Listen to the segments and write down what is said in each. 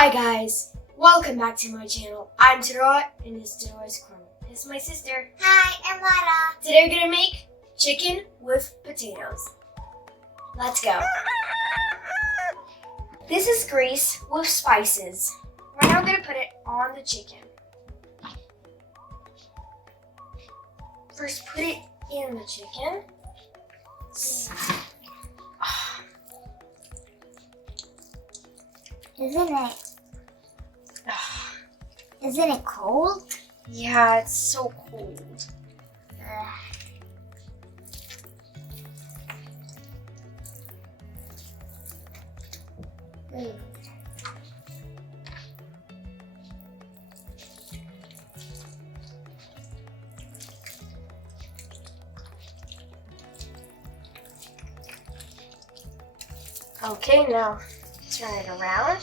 Hi guys, welcome back to my channel. I'm Tara and this is Tara's Corner. This is my sister. Hi, I'm Lara. Today we're gonna make chicken with potatoes. Let's go. This is grease with spices. We're now gonna put it on the chicken. First put it in the chicken. Isn't it cold? Yeah, it's so cold. Okay, now turn it around.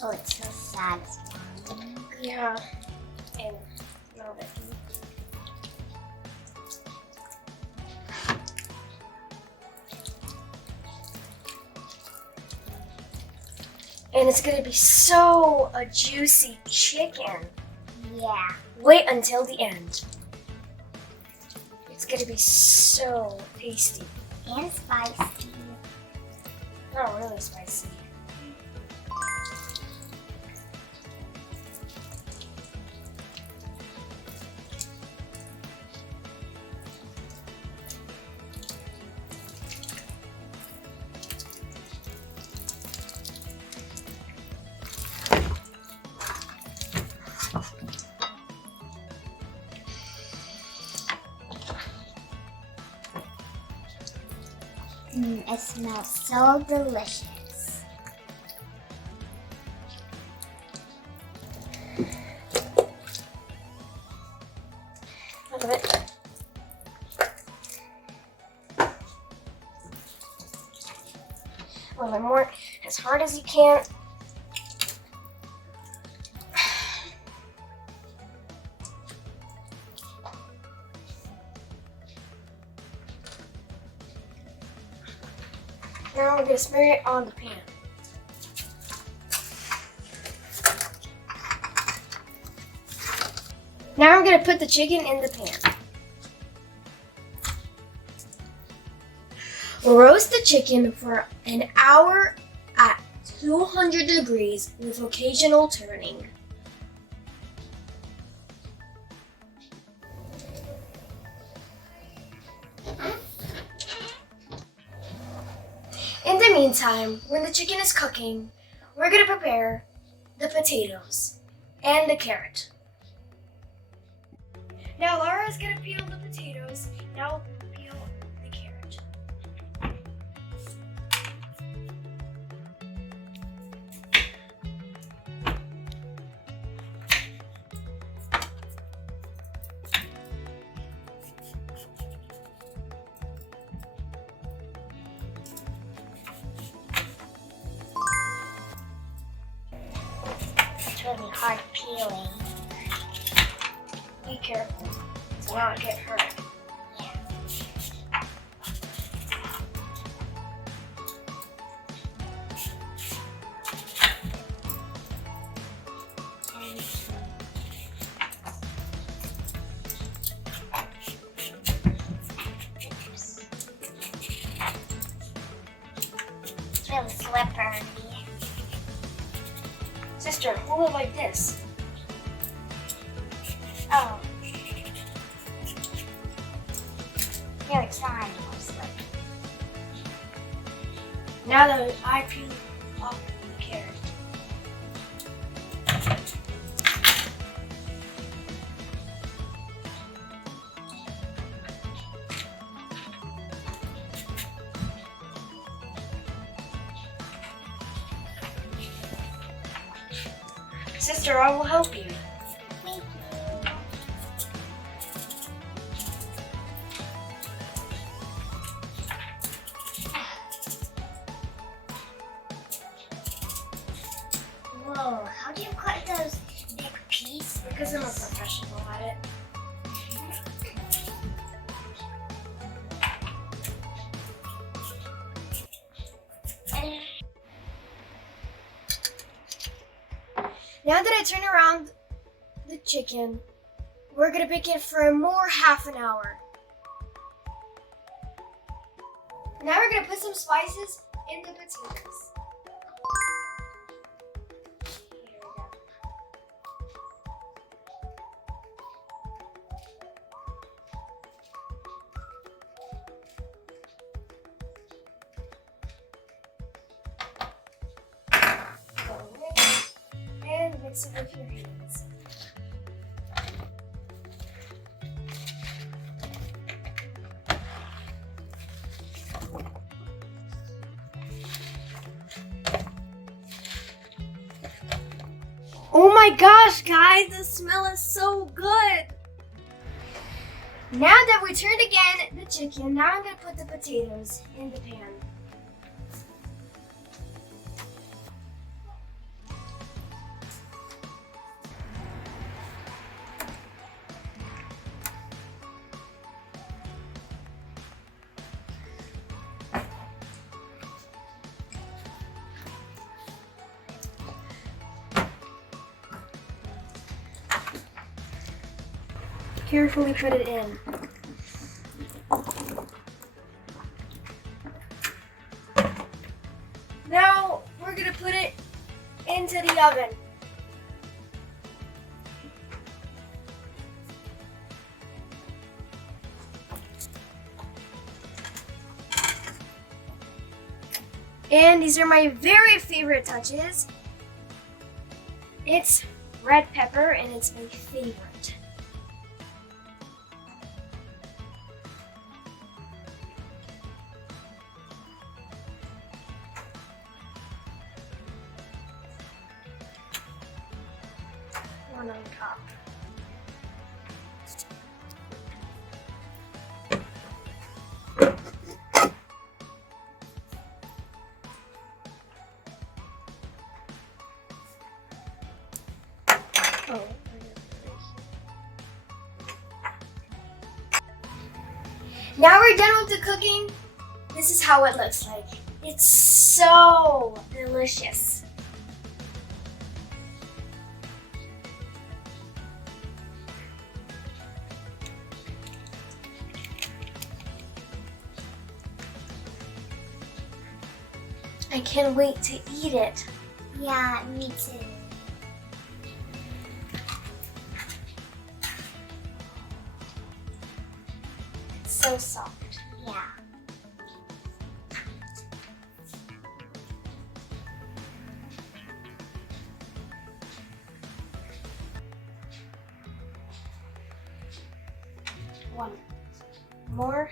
Oh, it's so satisfying. Yeah, and a little bit. And it's gonna be so a juicy chicken. Yeah. Wait until the end. It's gonna be so tasty. And spicy. Not really spicy. It smells so delicious. Look at it. A little bit more, as hard as you can. Now we're gonna smear it on the pan. Now I'm gonna put the chicken in the pan. Roast the chicken for an hour at 200 degrees with occasional turning. In the meantime, when the chicken is cooking, we're gonna prepare the potatoes and the carrot. Now Laura's gonna peel the potatoes, and I'll peel the carrot. It's really hard peeling. Be careful to not get hurt. It's really slippery. Sister, hold it like this. Oh. You're trying to slip. Now that I peel off the carrot. Sister, I will help you. Thank you. Whoa, how do you cut those big pieces? Because I'm a professional at it. Now that I turn around the chicken, we're gonna bake it for more half an hour. Now we're gonna put some spices in the potatoes. Here we go. Go in and mix it with your hands. Oh my gosh, guys, the smell is so good. Now that we turned again the chicken, now I'm gonna put the potatoes in the pan. Carefully put it in. Now we're gonna put it into the oven. And these are my very favorite touches. It's red pepper and it's my favorite. One on top. Oh. Now we're done with the cooking. This is how it looks like. It's so delicious. I can't wait to eat it. Yeah, me too. It's so soft. Yeah. One more.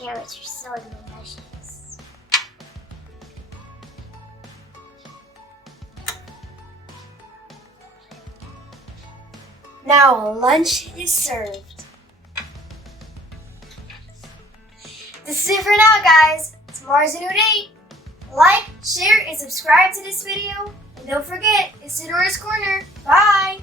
Carrots are so delicious. Now lunch is served. This is it for now, guys. Tomorrow's a new date. Like, share, and subscribe to this video. And don't forget, it's Aurora's Corner. Bye!